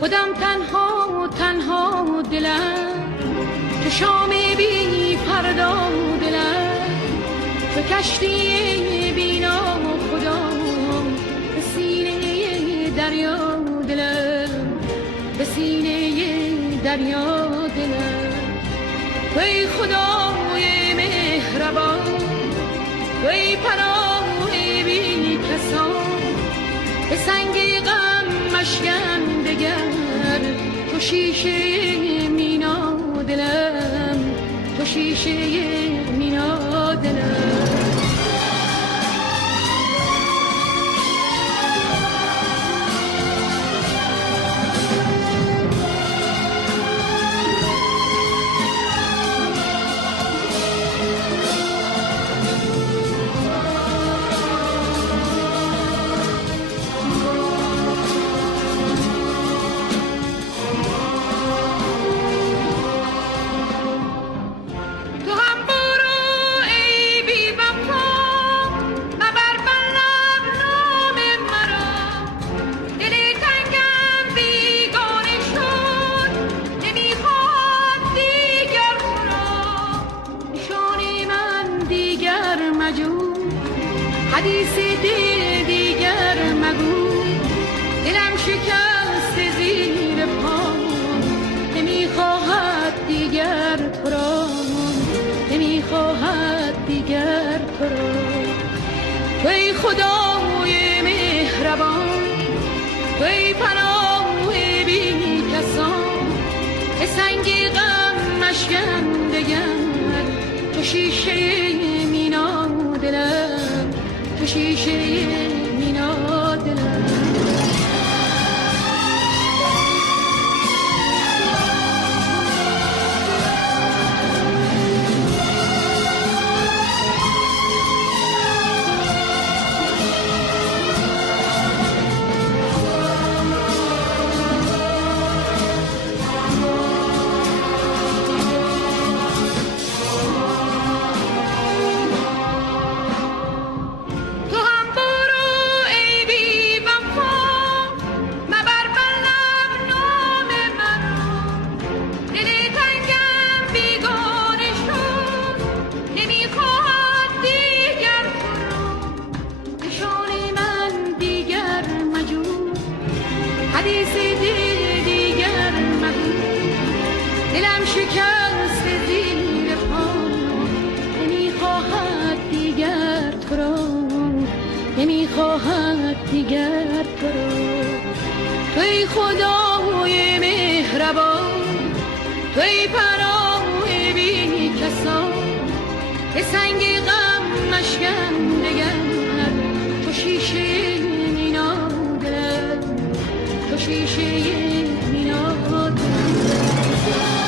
خودم تنها تنها دلم، تو شام بی فردا دلم، تو کشتی بینا خدا، به سینه دریا دلم، به سینه دریا دلم. ای خدای مهربان، ای پناه بی کسان، به سنگ غم مشکن دگر، تو شیشه مینا دلم، تو شیشه مینا دلم. حدیث دل دیگر مگو، دلم شکست زیر پام، نمیخواهد دیگر تو را، نمیخواهد دیگر تو را. ای خدای مهربان، ای پناه بی کسان، به سنگ غم مشکن دگر، تو شیشه مینا دلم، تو شیشه مینا دلم. حدیث دل دیگر مگو، دلم شکست زیر پام، نمیخواهد دیگر تو را، نمیخواهد دیگر تو را. توی خدای مهربان، توی پناه بی کسان، به سنگ غم مشکن دگر، تو شیشه مینا دلم، تو شیشه مینا دلم.